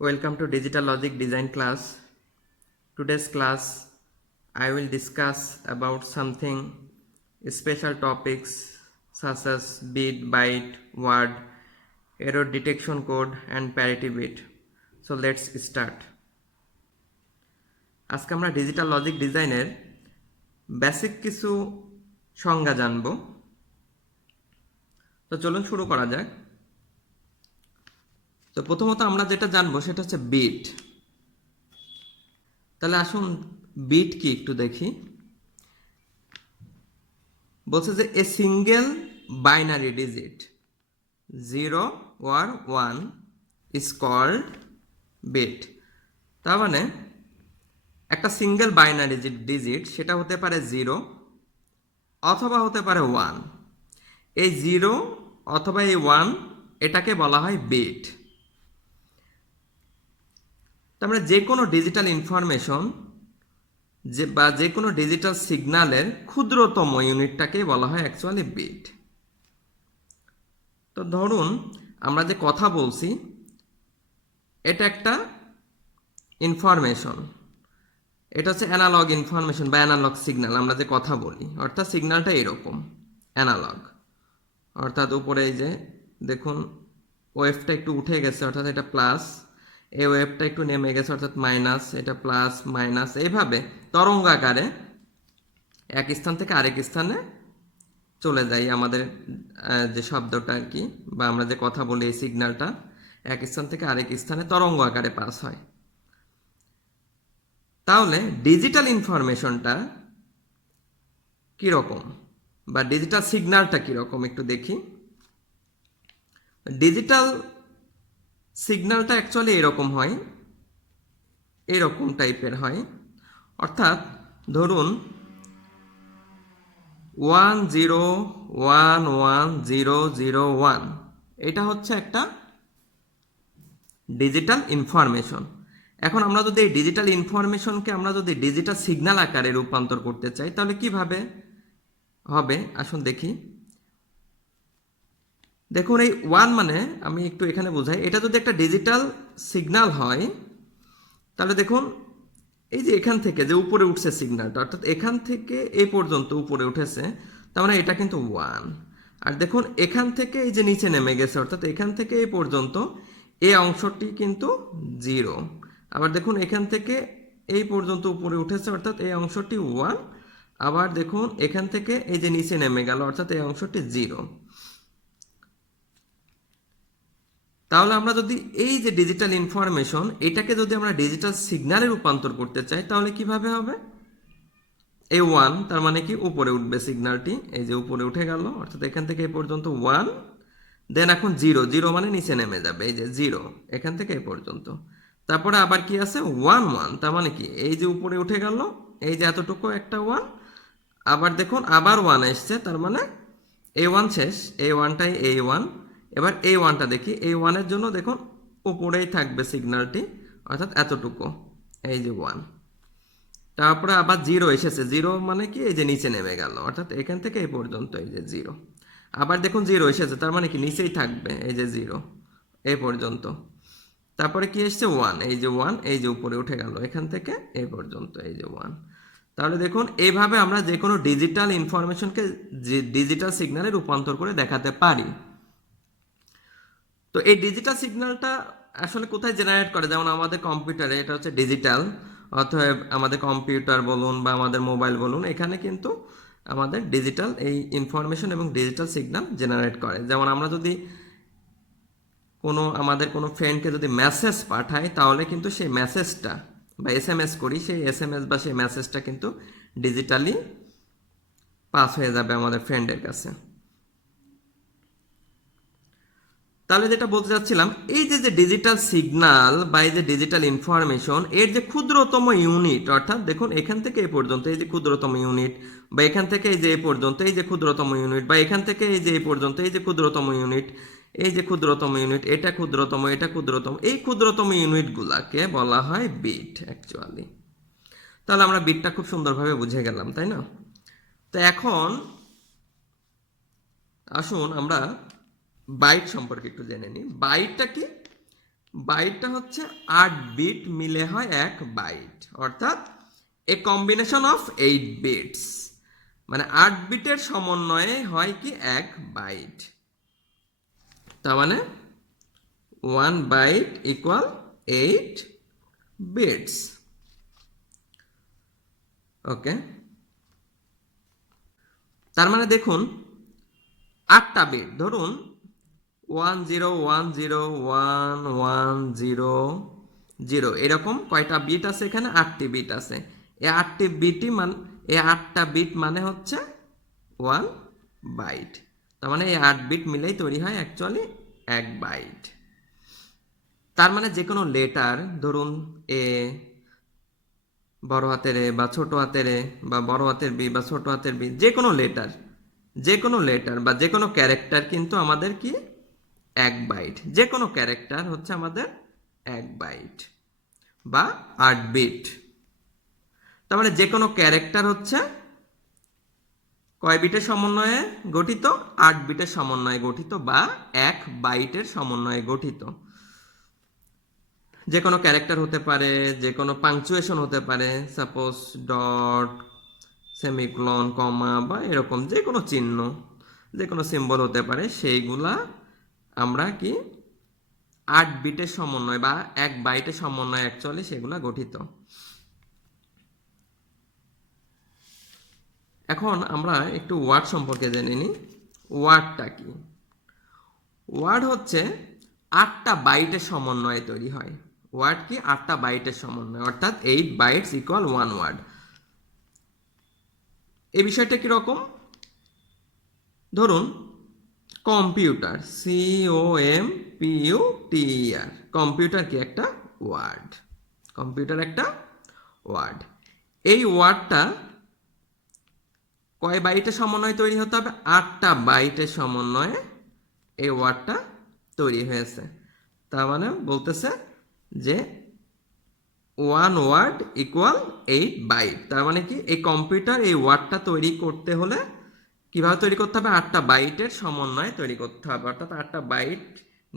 Welcome to Digital Logic Design class. Today's class I will discuss about something special topics such as bit, byte, word, error detection code and parity bit. So let's start. আজকে আমরা digital logic ডিজাইনের basic কিছু সংজ্ঞা জানব। তো চলুন শুরু করা যাক। তো প্রথমত আমরা যেটা জানবো সেটা হচ্ছে বিট। তাহলে আসুন বিট কি একটু দেখি। বলছে যে a single binary digit 0 or 1 is called bit। তার মানে একটা সিঙ্গেল বাইনারি ডিজিট সেটা হতে পারে 0 অথবা হতে পারে 1। এই 0 অথবা এই 1 এটাকে বলা হয় বিট। তার মানে যে কোনো ডিজিটাল ইনফরমেশন বা যে কোনো ডিজিটাল সিগন্যালের ক্ষুদ্রতম ইউনিটটাকে বলা হয় অ্যাকচুয়ালি বিট। তো ধরুন আমরা যে কথা বলছি এটা একটা ইনফরমেশন, এটা হচ্ছে অ্যানালগ ইনফরমেশন বা অ্যানালগ সিগন্যাল। আমরা যে কথা বলি অর্থাৎ সিগন্যালটা এরকম অ্যানালগ, অর্থাৎ উপরে এই যে দেখুন ওয়েভটা একটু উঠে গেছে অর্থাৎ এটা প্লাস, এই ওয়েভটা একটু নেমে গেছে অর্থাৎ মাইনাস, এটা প্লাস মাইনাস, এইভাবে তরঙ্গ আকারে এক স্থান থেকে আরেক স্থানে চলে যায় আমাদের যে শব্দটা আর কি, বা আমরা যে কথা বলি এই সিগন্যালটা এক স্থান থেকে আরেক স্থানে তরঙ্গ আকারে পাস হয়। তাহলে ডিজিটাল ইনফরমেশনটা কীরকম বা ডিজিটাল সিগন্যালটা কীরকম একটু দেখি। ডিজিটাল সিগন্যালটা অ্যাকচুয়ালি এরকম হয়, এরকম টাইপের হয়। অর্থাৎ ধরুন 10110001 এটা হচ্ছে একটা ডিজিটাল ইনফরমেশন। এখন আমরা যদি এই ডিজিটাল ইনফরমেশনকে আমরা যদি ডিজিটাল সিগন্যাল আকারে রূপান্তর করতে চাই তাহলে কিভাবে হবে আসুন দেখি। দেখুন এই 1 মানে আমি একটু এখানে বোঝাই, এটা যদি একটা ডিজিটাল সিগন্যাল হয় তাহলে দেখুন এই যে এখান থেকে যে উপরে উঠছে সিগন্যালটা অর্থাৎ এখান থেকে এই পর্যন্ত উপরে উঠেছে, তার মানে এটা কিন্তু 1। আর দেখুন এখান থেকে এই যে নিচে নেমে গেছে অর্থাৎ এখান থেকে এই পর্যন্ত এই অংশটি কিন্তু 0। আবার দেখুন এখান থেকে এই পর্যন্ত উপরে উঠেছে অর্থাৎ এই অংশটি 1। আবার দেখুন এখান থেকে এই যে নিচে নেমে গেল অর্থাৎ এই অংশটি 0। তাহলে আমরা যদি এই যে ডিজিটাল ইনফরমেশন এটাকে যদি আমরা ডিজিটাল সিগন্যালে রূপান্তর করতে চাই তাহলে কিভাবে হবে। এই 1 তার মানে কি উপরে উঠবে সিগন্যালটি, এই যে উপরে উঠে গেল অর্থাৎ এখান থেকে এই পর্যন্ত 1, দেন এখন 0, 0 মানে নিচে নেমে যাবে এই যে 0 এখান থেকে এই পর্যন্ত। তারপরে আবার কি আছে 1 1, তার মানে কি এই যে উপরে উঠে গেল এই যে এতটুকু একটা 1, আবার দেখুন আবার 1 এসছে, তার মানে এই 1 শেষ, এই 1টাই এই 1। এবার এই 1টা দেখি, এই 1-এর জন্য দেখুন উপরেই থাকবে সিগন্যালটি অর্থাৎ এতটুকু এই যে 1। তারপরে আবার 0 এসেছে, 0 মানে কি এই যে নিচে নেমে গেল অর্থাৎ এখান থেকে এই পর্যন্ত এই যে 0। আবার দেখুন 0 এসেছে, তার মানে কি নিচেই থাকবে এই যে 0 এই পর্যন্ত। তারপরে কি এসছে 1, এই যে 1 এই যে উপরে উঠে গেল এখান থেকে এই পর্যন্ত এই যে 1। তাহলে দেখুন এইভাবে আমরা যে কোনো ডিজিটাল ইনফরমেশনকে ডিজিটাল সিগন্যালে রূপান্তর করে দেখাতে পারি। তো এই ডিজিটাল সিগন্যালটা আসলে কোথায় জেনারেট করে, যেমন আমাদের কম্পিউটারে এটা হচ্ছে ডিজিটাল, অথবা আমাদের কম্পিউটার বলুন বা আমাদের মোবাইল বলুন, এখানে কিন্তু আমাদের ডিজিটাল এই ইনফরমেশন এবং ডিজিটাল সিগন্যাল জেনারেট করে। যেমন আমরা যদি আমাদের কোনো ফ্রেন্ডকে যদি মেসেজ পাঠাই তাহলে কিন্তু সেই মেসেজটা বা এসএমএস করি, সেই এসএমএস বা সেই মেসেজটা কিন্তু ডিজিটালি পাস হয়ে যাবে আমাদের ফ্রেন্ডের কাছে। তাহলে যেটা বলতে চাচ্ছিলাম, এই যে ডিজিটাল সিগন্যাল বা এই যে ডিজিটাল ইনফরমেশন এর যে ক্ষুদ্রতম ইউনিট অর্থাৎ দেখুন এখান থেকে এই পর্যন্ত এই যে ক্ষুদ্রতম ইউনিট, বা এখান থেকে এই যে এই পর্যন্ত এই যে ক্ষুদ্রতম ইউনিট, বা এখান থেকে এই যে এই পর্যন্ত এই যে ক্ষুদ্রতম ইউনিট, এই যে ক্ষুদ্রতম ইউনিট, এটা ক্ষুদ্রতম এটা ক্ষুদ্রতম, এই ক্ষুদ্রতম ইউনিটগুলাকে বলা হয় বিট অ্যাকচুয়ালি। তাহলে আমরা বিটটা খুব সুন্দরভাবে বুঝে গেলাম, তাই না? তো এখন আসুন আমরা বাইট সম্পর্কে একটু জেনে নিই। বাইটটা কি? বাইটটা হচ্ছে 8 বিট মিলে হয় 1 বাইট, অর্থাৎ এ কম্বিনেশন অফ 8 বিটস, মানে 8 বিটের সমন্বয়ে হয় কি 1 বাইট। তার মানে 1 বাইট ইকুয়াল 8 বিটস। ওকে, তার মানে দেখুন 8টা বিট, ধরুন 10101110 এরকম কয়টা বিট আছে এখানে? 8টি বিট আছে। এই 8টি বিটই এই 8টা বিট মানে হচ্ছে 1 বাইট। তার মানে এই 8 বিট মিলেই তৈরি হয় অ্যাকচুয়ালি 1 বাইট। তার মানে যে কোনো লেটার, ধরুন এ, বড় হাতের এ বা ছোট হাতের এ বা বড় হাতের বি বা ছোট হাতের বি, যে কোনো লেটার বা যে কোনো ক্যারেক্টার কিন্তু আমাদের কি 1 বাইট। যে কোনো ক্যারেক্টার হচ্ছে আমাদের 1 বাইট বা 8 বিট। তার মানে যে কোনো ক্যারেক্টার হচ্ছে কয় বিটের সমন্বয়ে গঠিত? 8 বিটের সমন্বয়ে গঠিত বা 1 বাইটের সমন্বয়ে গঠিত। যে কোনো ক্যারেক্টার হতে পারে, যে কোনো পাংচুয়েশন হতে পারে, সাপোজ ডট, সেমিকোলন, কমা বা এরকম যে কোনো চিহ্ন, যে কোনো সিম্বল হতে পারে, সেইগুলা আমরা কি 8 বিটের সমন্বয় বা 1 বাইটের সমন্বয়ে অ্যাকচুয়ালি সেগুলা গঠিত। এখন আমরা একটু ওয়ার্ড সম্পর্কে জেনে নিই। ওয়ার্ডটা কি? ওয়ার্ড হচ্ছে 8টা বাইটের সমন্বয়ে তৈরি হয়। ওয়ার্ড কি? 8টা বাইটের সমন্বয়, অর্থাৎ 8 বাইটস ইকুয়াল 1 ওয়ার্ড। এই বিষয়টা কিরকম? ধরুন কম্পিউটার, COMPUTER, কম্পিউটার কি? একটা ওয়ার্ড। কম্পিউটার একটা ওয়ার্ড। এই ওয়ার্ডটা কয় বাইটের সমন্বয়ে তৈরি হতে হবে? 8টা বাইটের সমন্বয়ে এই ওয়ার্ডটা তৈরি হয়েছে। তার মানে বলতেছে যে 1 ওয়ার্ড ইকুয়াল 8 বাইট। তার মানে কি? এই কম্পিউটার এই ওয়ার্ডটা তৈরি করতে হলে কিভাবে তৈরি করতে হবে? 8টা বাইটের সমন্বয়ে তৈরি করতে হবে, অর্থাৎ 8টা বাইট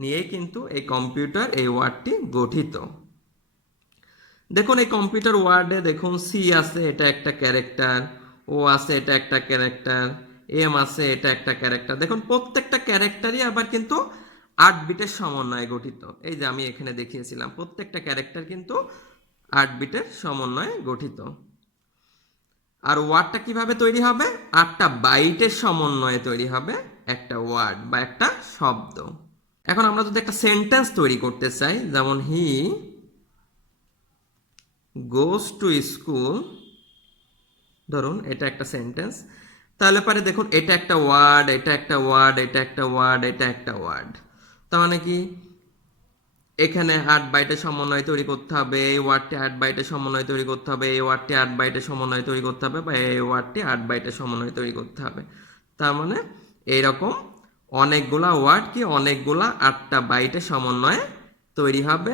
নিয়ে কিন্তু এই কম্পিউটার এই ওয়ার্ডটি গঠিত। দেখুন এই কম্পিউটার ওয়ার্ডে দেখুন সি আছে, এটা একটা ক্যারেক্টার, ও আছে, এটা একটা ক্যারেক্টার, এম আছে, এটা একটা ক্যারেক্টার। দেখুন প্রত্যেকটা ক্যারেক্টারই আবার কিন্তু 8 বিটের সমন্বয়ে গঠিত। এই যে আমি এখানে দেখিয়েছিলাম, প্রত্যেকটা ক্যারেক্টার কিন্তু 8 বিটের সমন্বয়ে গঠিত। আর ওয়ার্ডটা কিভাবে তৈরি হবে? 8টা বাইটের সমন্বয়ে তৈরি হবে একটা ওয়ার্ড বা একটা শব্দ। এখন আমরা যদি একটা সেন্টেন্স তৈরি করতে চাই, যেমন হি গোস টু স্কুল, ধরুন এটা একটা সেন্টেন্স, তাহলে পরে দেখুন এটা একটা ওয়ার্ড, এটা একটা ওয়ার্ড, এটা একটা ওয়ার্ড, এটা একটা ওয়ার্ড। তার মানে কি? এখানে 8 বাইটের সমন্বয় তৈরি করতে হবে, এই ওয়ার্ডটি 8 বাইটের সমন্বয় তৈরি করতে হবে, এই ওয়ার্ডটি 8 বাইটের সমন্বয় তৈরি করতে হবে, বা এই ওয়ার্ডটি 8 বাইটের সমন্বয় তৈরি করতে হবে। তার মানে এইরকম অনেকগুলা ওয়ার্ড কি অনেকগুলা 8টা বাইটের সমন্বয়ে তৈরি হবে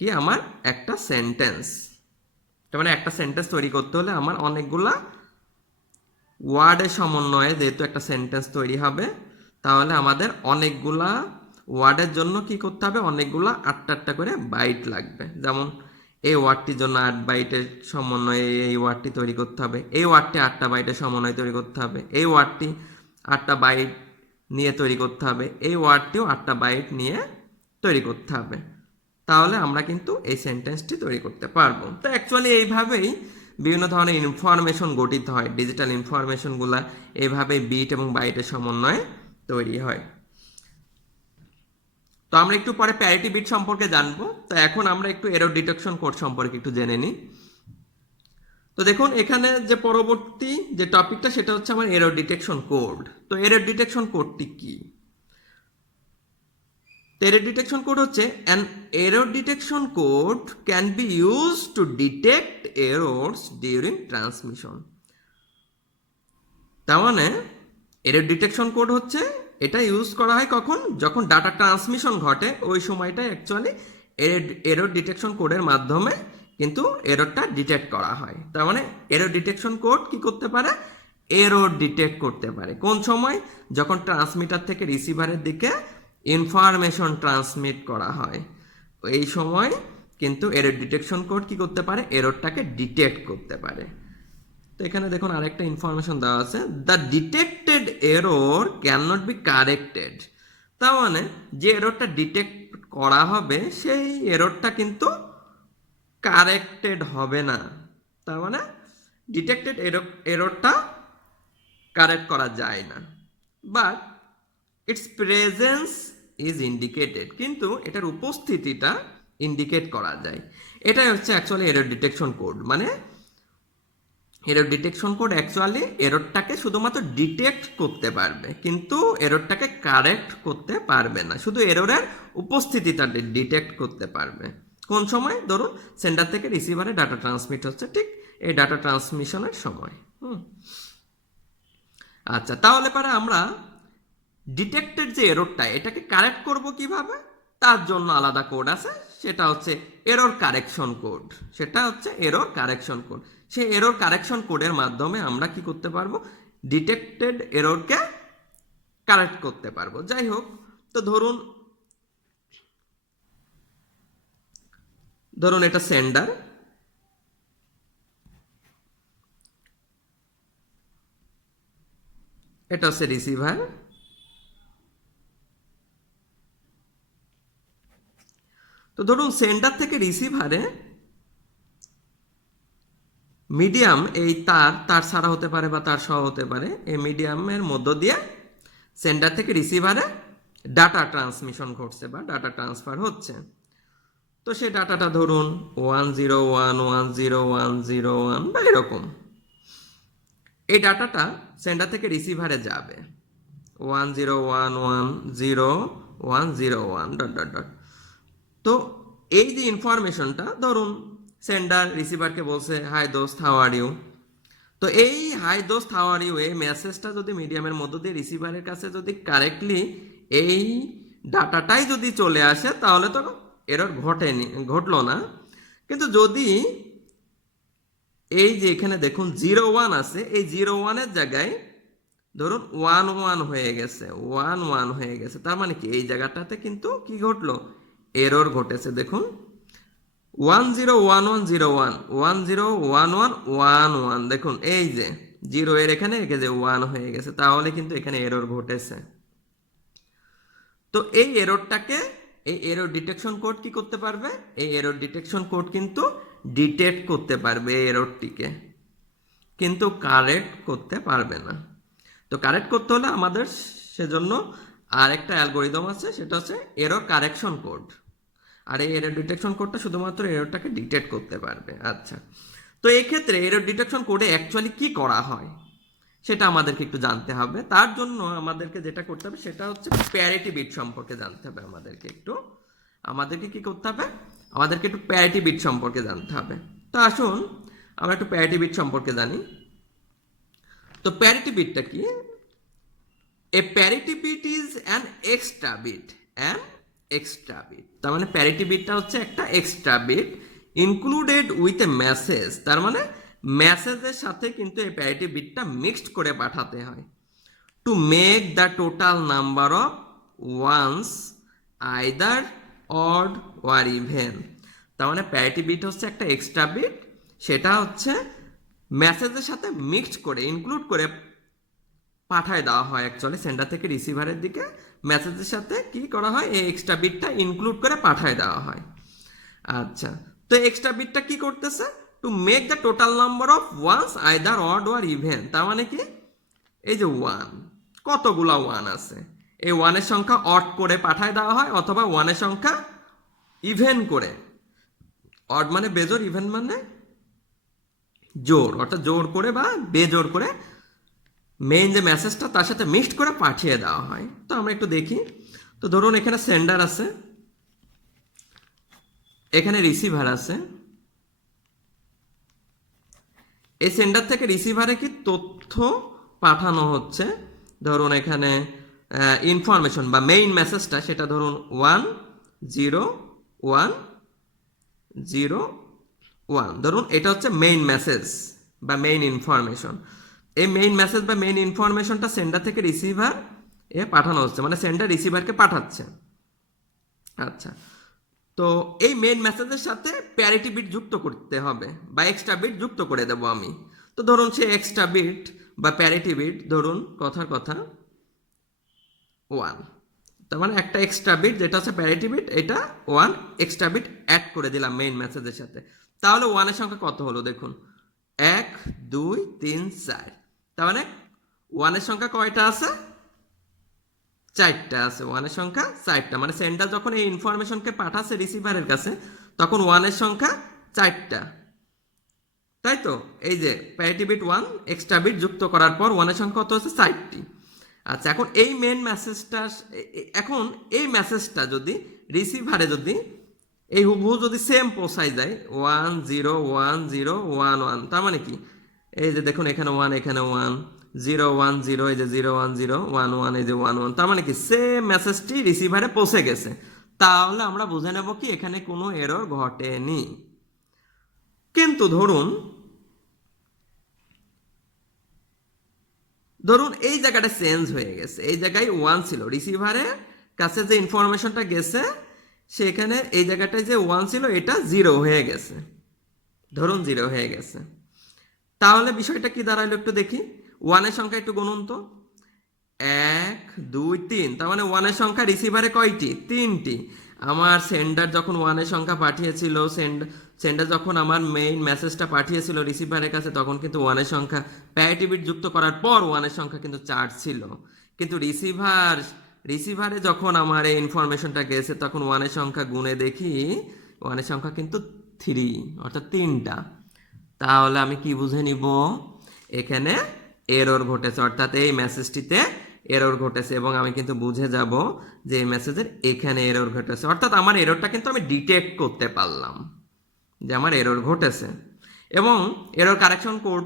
কি আমার একটা সেন্টেন্স। তার মানে একটা সেন্টেন্স তৈরি করতে হলে আমার অনেকগুলা ওয়ার্ডের সমন্বয়ে যেহেতু একটা সেন্টেন্স তৈরি হবে, তাহলে আমাদের অনেকগুলা ওয়ার্ডের জন্য কি করতে হবে? অনেকগুলা 8টা করে বাইট লাগবে। যেমন এই ওয়ার্ডটির জন্য 8 বাইটের সমন্বয়ে এই ওয়ার্ডটি তৈরি করতে হবে, এই ওয়ার্ডটি 8টা বাইটের সমন্বয়ে তৈরি করতে হবে, এই ওয়ার্ডটি 8টা বাইট নিয়ে তৈরি করতে হবে, এই ওয়ার্ডটিও 8টা বাইট নিয়ে তৈরি করতে হবে। তাহলে আমরা কিন্তু এই সেন্টেন্সটি তৈরি করতে পারবো। তো অ্যাকচুয়ালি এইভাবেই বিভিন্ন ধরনের ইনফরমেশন গঠিত হয়। ডিজিটাল ইনফরমেশনগুলা এইভাবে বিট এবং বাইটের সমন্বয়ে তৈরি হয়। তো আমরা একটু পরে প্যারিটি বিট সম্পর্কে জানবো। তো এখন আমরা একটু এরর ডিটেকশন কোড সম্পর্কে একটু জেনে নিই। তো দেখুন এখানে যে পরবর্তী যে টপিকটা সেটা হচ্ছে আমার এরর ডিটেকশন কোড। তো এরর ডিটেকশন কোডটি কি? এরর ডিটেকশন কোড হচ্ছে an error detection code can be used to detect errors during transmission। তার মানে এরর ডিটেকশন কোড হচ্ছে এটা ইউজ করা হয় কখন? যখন ডাটা ট্রান্সমিশন ঘটে, ওই সময়টায় অ্যাকচুয়ালি এরর ডিটেকশন কোডের মাধ্যমে কিন্তু এররটা ডিটেক্ট করা হয়। তার মানে এরর ডিটেকশন কোড কি করতে পারে? এরর ডিটেক্ট করতে পারে। কোন সময়? যখন ট্রান্সমিটার থেকে রিসিভারের দিকে ইনফরমেশন ট্রান্সমিট করা হয়, এই সময় কিন্তু এরর ডিটেকশন কোড কি করতে পারে, এররটাকে ডিটেক্ট করতে পারে। তো এখানে দেখুন আরেকটা ইনফরমেশন দেওয়া আছে, the detected error can not be corrected. তার মানে যে এররটা ডিটেক্ট করা হবে সেই এররটা কিন্তু কারেক্টেড হবে না। তার মানে ডিটেক্টেড এররটা কারেক্ট করা যায় না, but it's presence is indicated, কিন্তু এটার উপস্থিতিটা ইন্ডিকেট করা যায়। এটাই হচ্ছে অ্যাকচুয়ালি এরর ডিটেকশন কোড। মানে এরর ডিটেকশন কোড অ্যাকচুয়ালি এররটাকে শুধুমাত্র ডিটেক্ট করতে পারবে, কিন্তু এররটাকে কারেক্ট করতে পারবে না, শুধু এররের উপস্থিতিটা ডিটেক্ট করতে পারবে। কোন সময়? ধরুন সেন্ডার থেকে রিসিভারে ডাটা ট্রান্সমিট হচ্ছে, ঠিক এই ডাটা ট্রান্সমিশনের সময়। আচ্ছা, তাহলে পরে আমরা ডিটেক্টেড যে এররটা এটাকে কারেক্ট করব কিভাবে? তার জন্য আলাদা কোড আছে, সেটা হচ্ছে এরর কারেকশন কোড। সেটা হচ্ছে এরর কারেকশন কোড। সেই এরর কারেকশন কোডের মাধ্যমে আমরা কি করতে পারবো? ডিটেক্টেড এররকে কারেক্ট করতে পারবো। যাই হোক, তো ধরুন এটা সেন্ডার, এটা হচ্ছে রিসিভার। তো ধরুন সেন্ডার থেকে রিসিভারে মিডিয়াম, এই তার ছাড়া হতে পারে বা তার সহ হতে পারে, এই মিডিয়ামের মধ্য দিয়ে সেন্ডার থেকে রিসিভারে ডাটা ট্রান্সমিশন ঘটছে বা ডাটা ট্রান্সফার হচ্ছে। তো সেই ডাটাটা ধরুন 101.1.0.1.0.1 বা এরকম, এই ডাটাটা সেন্ডার থেকে রিসিভারে যাবে 101.1.0.1.0.1 ডট ডট ডট। তো এই যে ইনফরমেশনটা, ধরুন সেন্ডার রিসিভারকে বলছে হাই দোস্ত হাউ আর ইউ। তো এই হাই দোস্ত হাউ আর ইউ এই মেসেজটা যদি মিডিয়ামের মধ্য দিয়ে রিসিভারের কাছে যদি কারেক্টলি এই ডাটাটাই যদি চলে আসে তাহলে তো এরর ঘটলো না। কিন্তু যদি এই যে এখানে দেখুন 0.1 আছে, এই 0.1-এর জায়গায় ধরুন 1.1 হয়ে গেছে, 1.1 হয়ে গেছে, তার মানে কি এই জায়গাটাতে কিন্তু কি ঘটলো? এরর ঘটেছে। দেখুন 101101 101111, দেখুন এই যে 0 এর এখানে যে 1 হয়ে গেছে, তাহলে কিন্তু এখানে এরর ঘটেছে। তো এই এররটাকে এই এরর ডিটেকশন কোড কি করতে পারবে? এই এরর ডিটেকশন কোড কিন্তু ডিটেক্ট করতে পারবে এই এররটিকে, কিন্তু কারেক্ট করতে পারবে না। তো কারেক্ট করতে হলে আমাদের সেজন্য আর একটা অ্যালগোরিদম আছে, সেটা হচ্ছে এরর কারেকশন কোড। আর এই এরর ডিটেকশন কোডটা শুধুমাত্র এররটাকে ডিটেক্ট করতে পারবে। আচ্ছা, তো এই ক্ষেত্রে এরর ডিটেকশন কোডে অ্যাকচুয়ালি কি করা হয় সেটা আমাদেরকে একটু জানতে হবে। তার জন্য আমাদেরকে যেটা করতে হবে সেটা হচ্ছে প্যারিটি বিট সম্পর্কে জানতে হবে। আমাদেরকে কি করতে হবে? আমাদেরকে একটু প্যারিটি বিট সম্পর্কে জানতে হবে। তো আসুন আমরা একটু প্যারিটি বিট সম্পর্কে জানি। তো প্যারিটি বিটটা কি? A parity bit is an extra bit, তার মানে প্যারিটি বিটটা হচ্ছে একটা extra bit included with a message. তার মানে মেসেজের সাথে কিন্তু এই প্যারিটি বিটটা মিক্সড করে পাঠাতে হয় to make the total number of ones either odd or even. তার মানে প্যারিটি বিট হচ্ছে একটা এক্সট্রা বিট, সেটা হচ্ছে মেসেজের সাথে মিক্সড করে ইনক্লুড করে পাঠায় দেওয়া হয়। অ্যাকচুয়ালি সেন্ডার থেকে রিসিভারের দিকে মেসেজের সাথে কি করা হয়? এই এক্সট্রা বিটটা ইনক্লুড করে পাঠায় দেওয়া হয়। আচ্ছা, তো এক্সট্রা বিটটা কি করতেছে? To make the total number of ones either odd or even. তার মানে কি? এই যে 1, কতগুলা 1 আছে, এই 1-এর সংখ্যা অড করে পাঠায় দেওয়া হয়, অথবা 1-এর সংখ্যা ইভেন করে। অড মানে বেজোড়, ইভেন মানে জোর, অর্থাৎ জোর করে বা বেজোর করে মেইন যে মেসেজটা তার সাথে মিক্সড করে পাঠিয়ে দেওয়া হয়। তো আমরা একটু দেখি। তো ধরুন এখানে সেন্ডার আছে, এখানে রিসিভার আছে। এই সেন্ডার থেকে রিসিভারে কি তথ্য পাঠানো হচ্ছে? ধরুন এখানে ইনফরমেশন বা মেইন মেসেজটা, সেটা ধরুন 101.0.1, ধরুন এটা হচ্ছে মেইন মেসেজ বা মেইন ইনফরমেশন। এই মেইন মেসেজ বা মেইন ইনফরমেশনটা সেন্ডার থেকে রিসিভার পাঠানো হচ্ছে, মানে সেন্ডার রিসিভারকে পাঠাচ্ছে। আচ্ছা, তো এই মেইন মেসেজের সাথে প্যারিটি বিট যুক্ত করতে হবে বা এক্সট্রা বিট যুক্ত করে দেবো আমি। তো ধরুন সে এক্সট্রা বিট বা প্যারিটি বিট ধরুন কথার কথা 1, তার মানে একটা এক্সট্রা বিট যেটা হচ্ছে প্যারিটি বিট, এটা 1 এক্সট্রা বিট অ্যাড করে দিলাম মেইন মেসেজের সাথে। তাহলে 1 এর সংখ্যা কত হলো দেখুন, 1 2 3 4। তার মানে 1 এর সংখ্যা কয়টা আছে, 4টা আছে। 1 এর সংখ্যা 4টা, মানে সেন্ডার যখন এই ইনফরমেশনকে পাঠাচ্ছে রিসিভারের কাছে তখন 1 এর সংখ্যা 4টা, তাই তো? এই যে প্যারিটি বিট 1 এক্সট্রা বিট যুক্ত করার পর 1 এর সংখ্যা কত হচ্ছে, 4টি। আচ্ছা, এখন এই মেন মেসেজটা, এখন এই মেসেজটা যদি রিসিভারে যদি এই হুবহু যদি সেম পৌঁছায় যায় 1 0 1 0 1 1, তার মানে কি, এই যে দেখুন এখানে 1 এখানে 1 0 1 0, এই যে 0 1 0 1 1, এই যে 1 1, তার মানে কি সেম মেসেজটি রিসিভারে পৌঁছে গেছে। তাহলে আমরা বুঝে নেব কি এখানে কোনো এরর ঘটেনি। কিন্তু ধরুন এই জায়গাটা চেঞ্জ হয়ে গেছে, এই জায়গায় 1 ছিল, রিসিভারের কাছে যে ইনফরমেশনটা গেছে সেখানে এই জায়গাটায় যে 1 ছিল এটা 0 হয়ে গেছে, ধরুন 0 হয়ে গেছে। তাহলে বিষয়টা কি দাঁড়াইলো একটু দেখি, 1 এর সংখ্যা একটু গুনুন তো, 1 2 3, তার মানে 1 এর সংখ্যা রিসিভারে কয়টি, 3টি। আমার সেন্ডার যখন 1 এর সংখ্যা পাঠিয়েছিল, সেন্ডার যখন আমার মেইন মেসেজটা পাঠিয়েছিল রিসিভারের কাছে তখন কিন্তু 1 এর সংখ্যা প্যারিটি বিট যুক্ত করার পর 1 এর সংখ্যা কিন্তু 4 ছিল। কিন্তু রিসিভারে যখন আমার এই ইনফরমেশনটা গেছে তখন 1 এর সংখ্যা গুনে দেখি 1 এর সংখ্যা কিন্তু 3, অর্থাৎ 3টা। তাহলে আমি কি বুঝে নিব, এখানে এরর ঘটেছে, অর্থাৎ এই মেসেজটিতে এরর ঘটেছে, এবং আমি কিন্তু বুঝে যাব যে এই মেসেজের এখানে এরর ঘটেছে, অর্থাৎ আমার এররটা কিন্তু আমি ডিটেক্ট করতে পারলাম যে আমার এরর ঘটেছে। এবং এরর কারেকশন কোড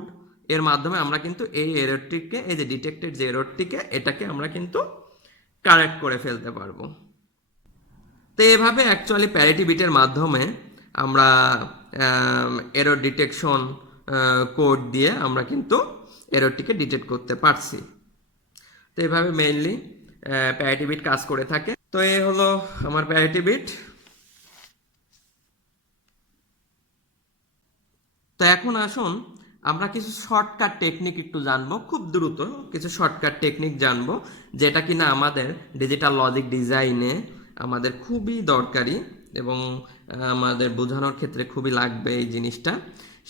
এর মাধ্যমে আমরা কিন্তু এই এররটিকে, এই যে ডিটেক্টেড যে এররটিকে, এটাকে আমরা কিন্তু কারেক্ট করে ফেলতে পারবো। তো এভাবে অ্যাকচুয়ালি প্যারিটি বিটের মাধ্যমে আমরা এরর ডিটেকশন কোড দিয়ে আমরা কিন্তু এররটিকে ডিটেক্ট করতে পারছি। তো এইভাবে মেইনলি প্যারিটি বিট কাজ করে থাকে। তো এই হলো আমার প্যারিটি বিট। তো এখন আসুন আমরা কিছু শর্টকাট টেকনিক একটু জানবো, খুব দ্রুত কিছু শর্টকাট টেকনিক জানবো, যেটা কিনা আমাদের ডিজিটাল লজিক ডিজাইনে আমাদের খুবই দরকারি এবং আমাদের বোঝানোর ক্ষেত্রে খুবই লাগবে এই জিনিসটা।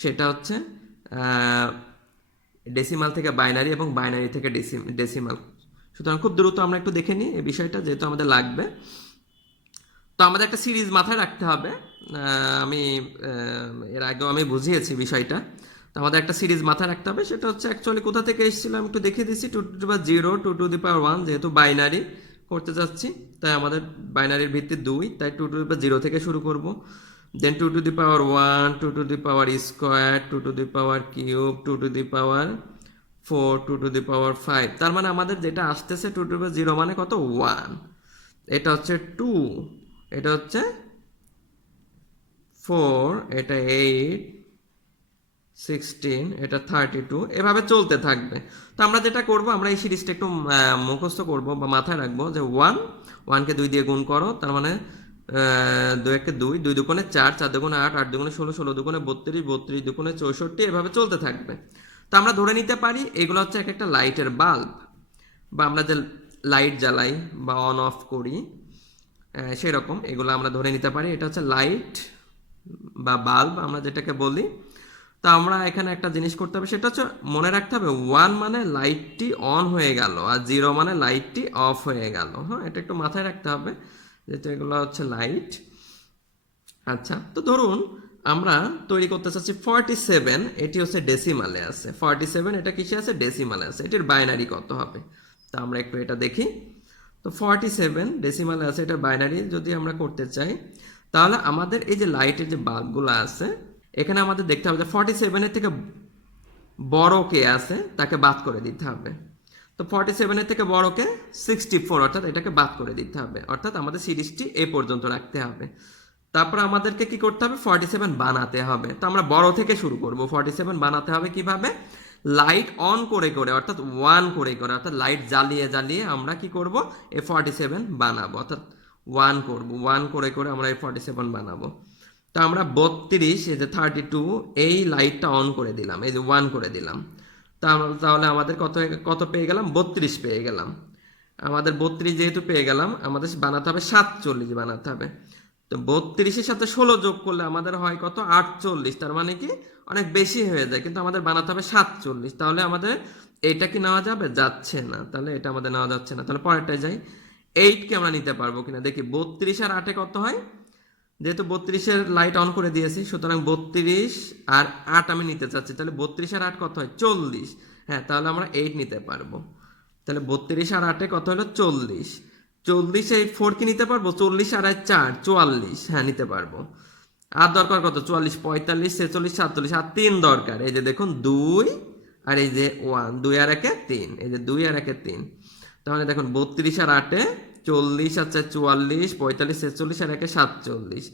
সেটা হচ্ছে ডেসিমাল থেকে বাইনারি এবং বাইনারি থেকে ডেসিমাল। সুতরাং খুব দ্রুত আমরা একটু দেখে নিই এই বিষয়টা, যেহেতু আমাদের লাগবে। তো আমাদের একটা সিরিজ মাথায় রাখতে হবে, আমি এর আগেও আমি বুঝিয়েছি বিষয়টা। তো আমাদের একটা সিরিজ মাথায় রাখতে হবে, সেটা হচ্ছে অ্যাকচুয়ালি কোথা থেকে এসেছিল আমি একটু দেখিয়ে দিচ্ছি। 2 to the power 0 2 to the power 1, যেহেতু বাইনারি করতে যাচ্ছি তাই আমাদের বাইনারির ভিত্তি 2, তাই 2 টু দি পাওয়ার 0 থেকে শুরু করব। Then 2 to the power 1, 2 to the power square, 2 to the power cube, 2 to the power 4, 2 to the power 5। তার মানে আমাদের যেটা আসতেছে 2 টু দি পাওয়ার 0 মানে কত, 1। এটা হচ্ছে 2, এটা হচ্ছে 4, এটা 8, 16, এটা 32, এভাবে চলতে থাকবে। তো আমরা যেটা করব, আমরা এই সিরিজটা একটু মুখস্থ করব বা মাথায় রাখবো যে 1কে 2 দিয়ে গুণ করো, তার মানে 2 1 2, 2 দুগুণে 4, 4 দুগুণে 8, 8 দুগুণে 16, 16 দুগুণে 32, 32 দুগুণে 64, এভাবে চলতে থাকবে। তো আমরা ধরে নিতে পারি এগুলো হচ্ছে এক একটা লাইটের বাল্ব, বা আমরা যে লাইট জ্বালাই বা অন অফ করি সেরকম এগুলো আমরা ধরে নিতে পারি এটা হচ্ছে লাইট বা বাল্ব আমরা যেটাকে বলি। তো আমরা এখানে একটা জিনিস করতে হবে, সেটা হচ্ছে মনে রাখতে হবে 1 মানে লাইটটি অন হয়ে গেল আর 0 মানে লাইটটি অফ হয়ে গেল। হ্যাঁ, এটা একটু মাথায় রাখতে হবে যেহেতু এগুলো হচ্ছে লাইট। আচ্ছা, তো ধরুন আমরা তৈরি করতে চাচ্ছি 47, এটি হচ্ছে ডেসিমালে আছে। 47 এটা কিসে আছে, ডেসিমালে আছে। এটির বাইনারি কত হবে, তা আমরা একটু এটা দেখি। তো 47 ডেসিমালে আছে, এটার বাইনারি যদি আমরা করতে চাই তাহলে আমাদের এই যে লাইটের যে বাল্বগুলো আছে এখানে আমাদের দেখতে হবে যে 47 এর থেকে বড় কে আছে তাকে বাদ করে দিতে হবে। তো 47 এর থেকে বড় কে 64, অর্থাৎ এটাকে বাদ করে দিতে হবে, অর্থাৎ আমাদের সিরিজটি এ পর্যন্ত রাখতে হবে। তারপর আমাদেরকে কি করতে হবে, 47 বানাতে হবে। তো আমরা বড় থেকে শুরু করব। 47 বানাতে হবে কিভাবে, লাইট অন করে করে, অর্থাৎ 1 করে করে, অর্থাৎ লাইট জ্বালিয়ে জ্বালিয়ে আমরা কি করব, এই 47 বানাবো। অর্থাৎ 1 করব, 1 করে করে আমরা এই 47 বানাবো। তো আমরা 32 এই যে 32 এই লাইটটা অন করে দিলাম, এই যে 1 করে দিলাম। তাহলে আমাদের কত কত পেয়ে গেলাম, 32 পেয়ে গেলাম। আমাদের 32 যেহেতু পেয়ে গেলাম, আমাদের বানাতে হবে 47 বানাতে হবে। তো 32-এর সাথে 16 যোগ করলে আমাদের হয় কত, 48। তার মানে কি অনেক বেশি হয়ে যায়, কিন্তু আমাদের বানাতে হবে 47। তাহলে আমাদের এটা কি নেওয়া যাবে, যাচ্ছে না, তাহলে এটা আমাদের নেওয়া যাচ্ছে না। তাহলে পরেরটায় যাই, 8 কে আমরা নিতে পারবো কিনা দেখি। 32 আর 8-এ কত হয়, যেহেতু 32-এর লাইট অন করে দিয়েছি, সুতরাং 32 আর 8 আমি নিতে চাচ্ছি। তাহলে 32 আর 8 কত হয়, 40। হ্যাঁ, তাহলে আমরা 8 নিতে পারবো। তাহলে 32 আর 8-এ কত হলো, 40। 40 এই 4 কি নিতে পারবো, 40 আর 4 44। হ্যাঁ, নিতে পারবো। আর দরকার কত, 44 45 46 47, আর 3 দরকার। এই যে দেখুন 2 আর এই যে 1, 2 আর 1-এ 3, এই যে 2 আর 1-এ 3। তাহলে দেখুন 32 আর 8-এ 40 আর 4 44 45 46 আর 1-এ 47।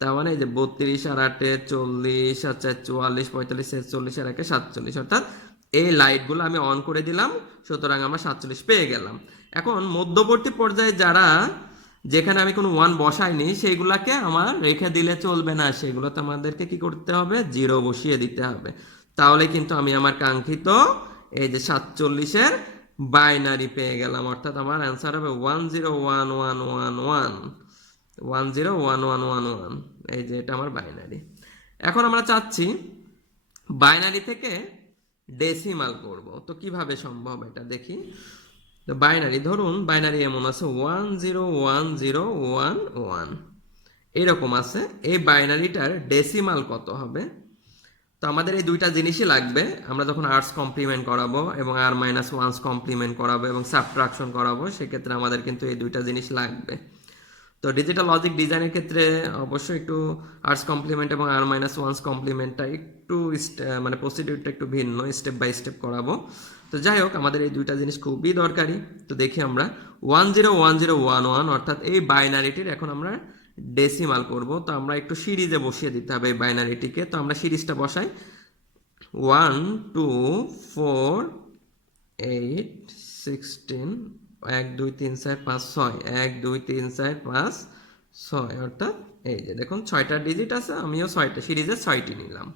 তার মানে এই যে 32 আর 8-এ 40 আর 4 44 45 46 আর 1-এ 47, অর্থাৎ এই লাইটগুলো আমি অন করে দিলাম, সুতরাং আমরা 47 পেয়ে গেলাম। এখন মধ্যবর্তী পর্যায়ে যারা, যেখানে আমি কোনো 1 বসাইনি, সেইগুলাকে আমার রেখে দিলে চলবে না, সেগুলোতে আমাদেরকে কি করতে হবে, 0 বসিয়ে দিতে হবে। তাহলে কিন্তু আমি আমার কাঙ্ক্ষিত এই যে 47-এর বাইনারি পেয়ে গেলাম, অর্থাৎ আমার অ্যান্সার হবে 101111 101111। এই যে এটা আমার বাইনারি। এখন আমরা চাচ্ছি বাইনারি থেকে ডেসিমাল করব, তো কিভাবে সম্ভব এটা দেখি। তো বাইনারি, ধরুন বাইনারি এমন আছে 101011 এরকম আছে। এই বাইনারিটার ডেসিমাল কত হবে? তো আমাদের এই দুইটা জিনিসই লাগবে। আমরা যখন আর্টস কমপ্লিমেন্ট করাবো এবং R-1 কমপ্লিমেন্ট করাবো এবং সাবট্রাকশন করাবো, সেক্ষেত্রে আমাদের কিন্তু এই দুইটা জিনিস লাগবে। তো ডিজিটাল লজিক ডিজাইনের ক্ষেত্রে অবশ্যই একটু আর্টস কমপ্লিমেন্ট এবং R-1 কমপ্লিমেন্টটা একটু মানে প্রসিডিউরটা একটু ভিন্ন, স্টেপ বাই স্টেপ করাবো। তো যাই হোক, আমাদের এই দুইটা জিনিস খুবই দরকারি। তো দেখি আমরা 101011, অর্থাৎ এই বাইনারিটির এখন আমরা ডেসিমাল করব। তো আমরা একটু সিরিজে বসিয়ে দিতে হবে এই বাইনারিটিকে। তো আমরা সিরিজটা বসাই, 1 2 4 8 16 1 2 3 4 5 6 1 2 3 4 5 6, অর্থাৎ এই যে দেখুন 6টা ডিজিট আছে, আমিও 6টা সিরিজে 6টি নিলাম।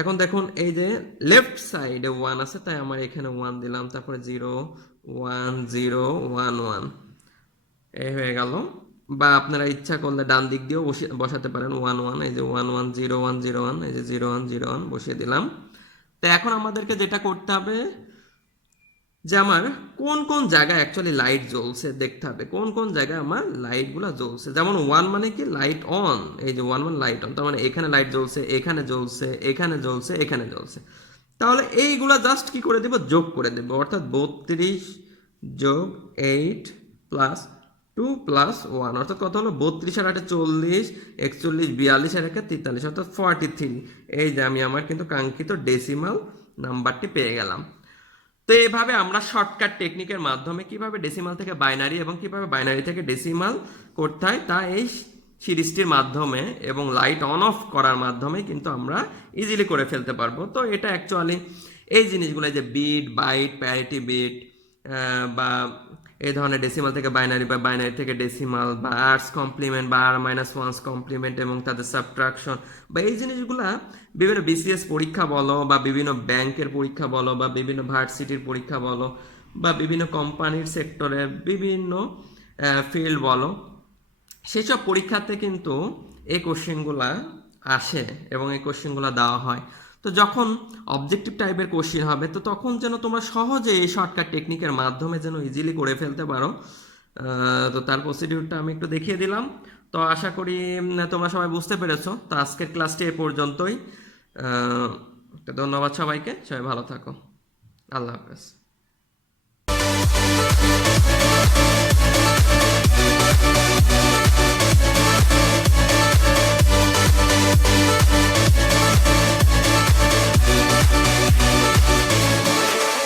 এখন দেখুন এই যে লেফট সাইডে 1 আছে, তাই আমার এখানে 1 দিলাম, তারপরে 0 1 0 1 1, এই হয়ে গেল। বা আপনারা ইচ্ছা করলে ডান দিক দিয়েও বসাতে পারেন 1 1, এই যে 1 1 0 1 0 1, এই যে 0 1 0 1 বসিয়ে দিলাম। তো এখন আমাদেরকে যেটা করতে হবে, যে আমার কোন কোন জায়গায় অ্যাকচুয়ালি লাইট জ্বলছে দেখতে হবে, কোন কোন জায়গায় আমার লাইটগুলো জ্বলছে। যেমন 1 মানে কি লাইট অন, এই যে 1 মানে লাইট অন, তার মানে এখানে লাইট জ্বলছে, এখানে জ্বলছে, এখানে জ্বলছে, এখানে জ্বলছে। তাহলে এইগুলা জাস্ট কি করে দেব, যোগ করে দেব, অর্থাৎ 32 যোগ 8 প্লাস 2 প্লাস 1, অর্থাৎ কত হলো, 32 আর 8 40 41 42 আর 1 43, অর্থাৎ 43। এই যে আমি আমার কিন্তু কাঙ্ক্ষিত ডেসিমাল নাম্বারটি পেয়ে গেলাম। তো এইভাবে আমরা শর্টকাট টেকনিকের মাধ্যমে কিভাবে ডেসিমাল থেকে বাইনারি এবং কিভাবে বাইনারি থেকে ডেসিমাল করতে হয়, তা এই সিরিজটির মাধ্যমে এবং লাইট অন অফ করার মাধ্যমে কিন্তু আমরা ইজিলি করে ফেলতে পারবো। তো এটা অ্যাকচুয়ালি এই জিনিসগুলো, যে বিট বাইট প্যারিটি বিট বা এই ধরনের ডেসিমাল থেকে বাইনারি বা বাইনারি থেকে ডেসিমাল বা আর্টস কমপ্লিমেন্ট বা R-1 কমপ্লিমেন্ট এবং তাদের সাবট্রাকশন, বা এই জিনিসগুলা বিভিন্ন BCS পরীক্ষা বলো বা বিভিন্ন ব্যাংকের পরীক্ষা বলো বা বিভিন্ন ভার্সিটির পরীক্ষা বলো বা বিভিন্ন কোম্পানির সেক্টরে বিভিন্ন ফিল্ড বলো, সেসব পরীক্ষাতে কিন্তু এই কোশ্চেনগুলা আসে এবং এই কোশ্চেনগুলো দেওয়া হয়। তো যখন অবজেক্টিভ টাইপের কোশ্চেন হবে, তো তখন যেন তোমরা সহজে এই শর্টকাট টেকনিকের মাধ্যমে যেন ইজিলি করে ফেলতে পারো। তো তার প্রসিডিউরটা আমি একটু দেখিয়ে দিলাম। তো আশা করি তোমরা সবাই বুঝতে পেরেছো। তো আজকের ক্লাসটি এ পর্যন্তই। তো ধন্যবাদ সবাইকে, সবাই ভালো থাকো, আল্লাহ হাফেজ।